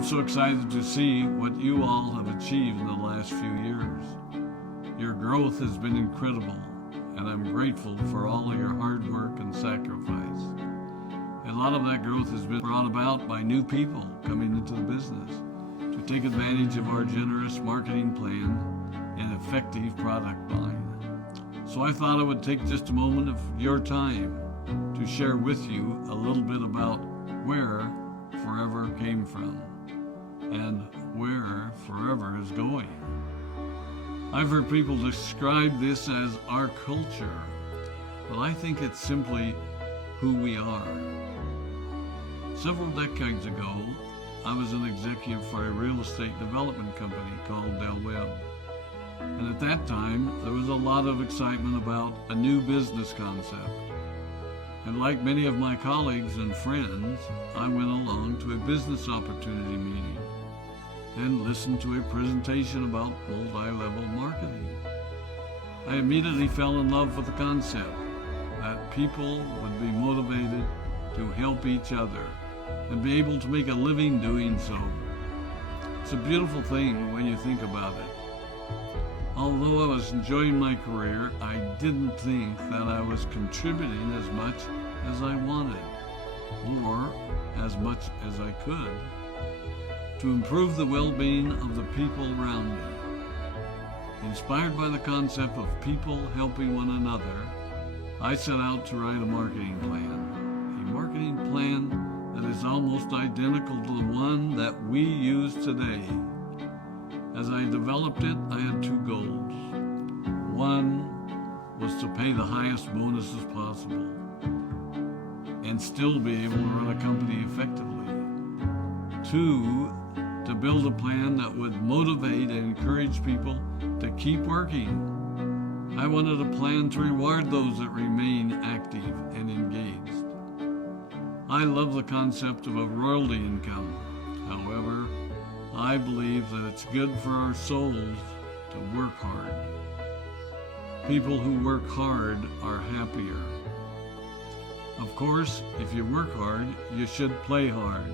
I'm so excited to see what you all have achieved in the last few years. Your growth has been incredible, and I'm grateful for all of your hard work and sacrifice. A lot of that growth has been brought about by new people coming into the business to take advantage of our generous marketing plan and effective product line. So I thought I would take just a moment of your time to share with you a little bit about where Forever came from and where Forever is going. I've heard people describe this as our culture, but I think it's simply who we are. Several decades ago, I was an executive for a real estate development company called Del Webb. And at that time, there was a lot of excitement about a new business concept. And like many of my colleagues and friends, I went along to a business opportunity meeting and listened to a presentation about multi-level marketing. I immediately fell in love with the concept that people would be motivated to help each other and be able to make a living doing so. It's a beautiful thing when you think about it. Although I was enjoying my career, I didn't think that I was contributing as much as I wanted, or as much as I could, to improve the well-being of the people around me. Inspired by the concept of people helping one another, I set out to write a marketing plan that is almost identical to the one that we use today. As I developed it, I had two goals. One was to pay the highest bonuses possible and still be able to run a company effectively. Two, to build a plan that would motivate and encourage people to keep working. I wanted a plan to reward those that remain active and engaged. I love the concept of a royalty income. However, I believe that it's good for our souls to work hard. People who work hard are happier. Of course, if you work hard, you should play hard.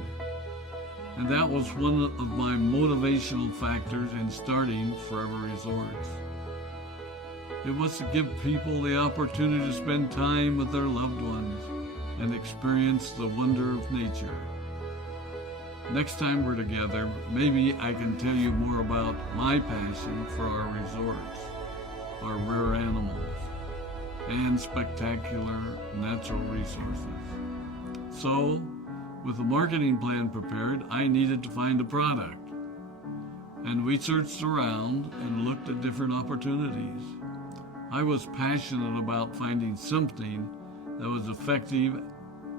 And that was one of my motivational factors in starting Forever Resorts. It was to give people the opportunity to spend time with their loved ones and experience the wonder of nature. Next time we're together, maybe I can tell you more about my passion for our resorts, our rare animals, and spectacular natural resources. So, with the marketing plan prepared, I needed to find a product. And we searched around and looked at different opportunities. I was passionate about finding something that was effective,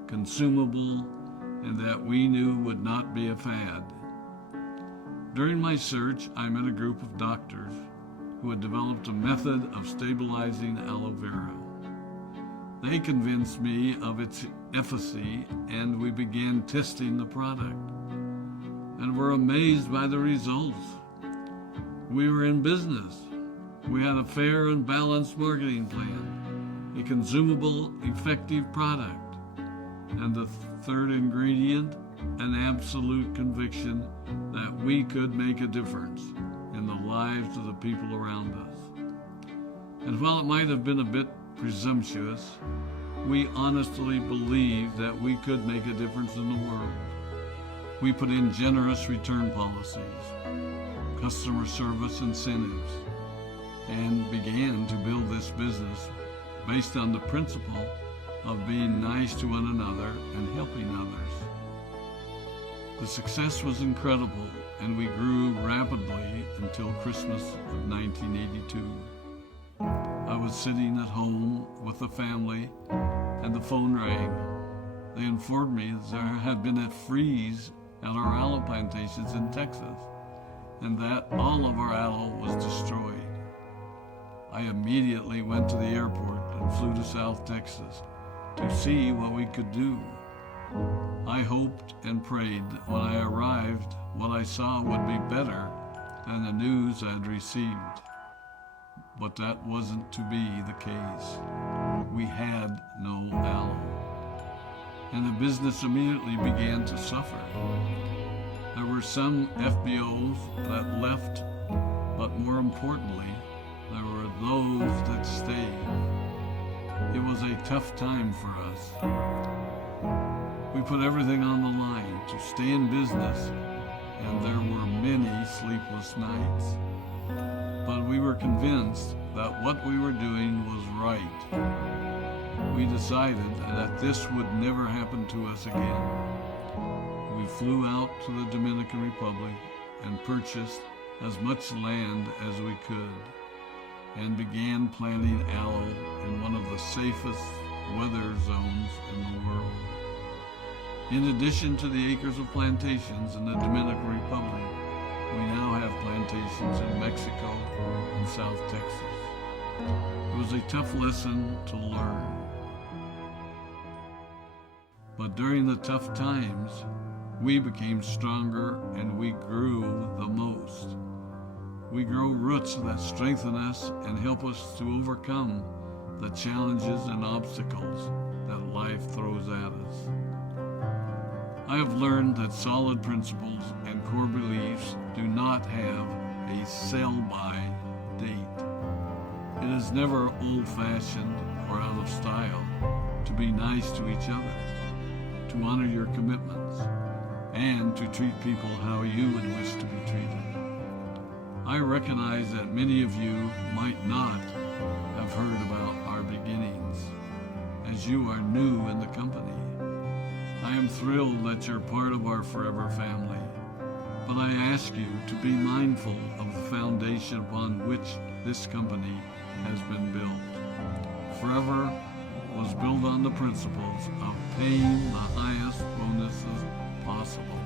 consumable, and that we knew would not be a fad. During my search, I met a group of doctors who had developed a method of stabilizing aloe vera. They convinced me of its efficacy, and we began testing the product, and were amazed by the results. We were in business. We had a fair and balanced marketing plan, a consumable, effective product, and the third ingredient, an absolute conviction that we could make a difference in the lives of the people around us. And while it might have been a bit presumptuous, we honestly believed that we could make a difference in the world. We put in generous return policies, customer service incentives, and began to build this business based on the principle of being nice to one another and helping others. The success was incredible, and we grew rapidly until Christmas of 1982. I was sitting at home with the family, and the phone rang. They informed me that there had been a freeze at our aloe plantations in Texas, and that all of our aloe was destroyed. I immediately went to the airport and flew to South Texas to see what we could do. I hoped and prayed that when I arrived, what I saw would be better than the news I had received. But that wasn't to be the case. We had no aloe, and the business immediately began to suffer. There were were some FBOs that left, but more importantly, there were those that stayed. It was a tough time for us. We put everything on the line to stay in business, and there were many sleepless nights. But we were convinced that what we were doing was right. We decided that this would never happen to us again. We flew out to the Dominican Republic and purchased as much land as we could and began planting aloe in one of the safest weather zones in the world. In addition to the acres of plantations in the Dominican Republic, we now have plantations in Mexico and South Texas. It was a tough lesson to learn. But during the tough times, we became stronger and we grew the most. We grow roots that strengthen us and help us to overcome the challenges and obstacles that life throws at us. I have learned that solid principles and core beliefs do not have a sell-by date. It is never old-fashioned or out of style to be nice to each other, to honor your commitments, and to treat people how you would wish to be treated. I recognize that many of you might not have heard about our beginnings, as you are new in the company. I am thrilled that you're part of our forever family, but I ask you to be mindful of the foundation upon which this company has been built. Forever was built on the principles of paying the highest bonuses possible,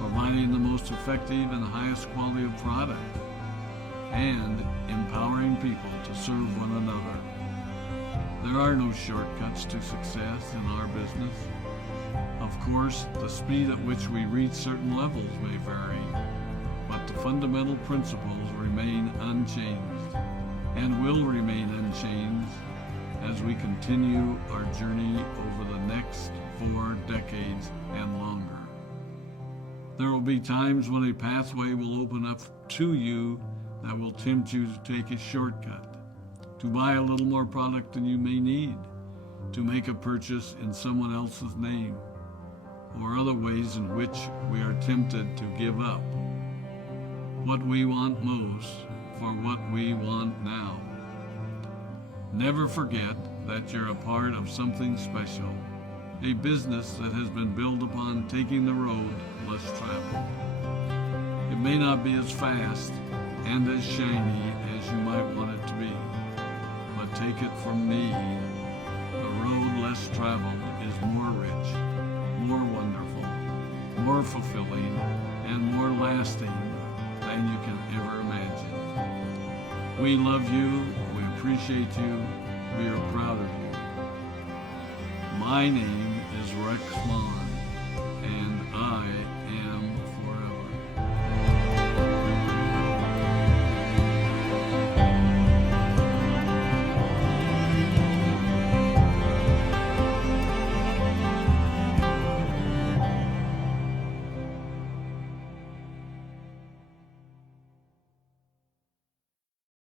providing the most effective and highest quality of product, and empowering people to serve one another. There are no shortcuts to success in our business. Of course, the speed at which we reach certain levels may vary, but the fundamental principles remain unchanged and will remain unchanged as we continue our journey over the next 4 decades and longer. There will be times when a pathway will open up to you that will tempt you to take a shortcut, to buy a little more product than you may need, to make a purchase in someone else's name, or other ways in which we are tempted to give up what we want most for what we want now. Never forget that you're a part of something special, a business that has been built upon taking the road less traveled. It may not be as fast and as shiny as you might want it to be, but take it from me, the road less traveled is more rich, more wonderful, more fulfilling, and more lasting than you can ever imagine. We love you, we appreciate you, we are proud of you. My name is Rex Mon, and I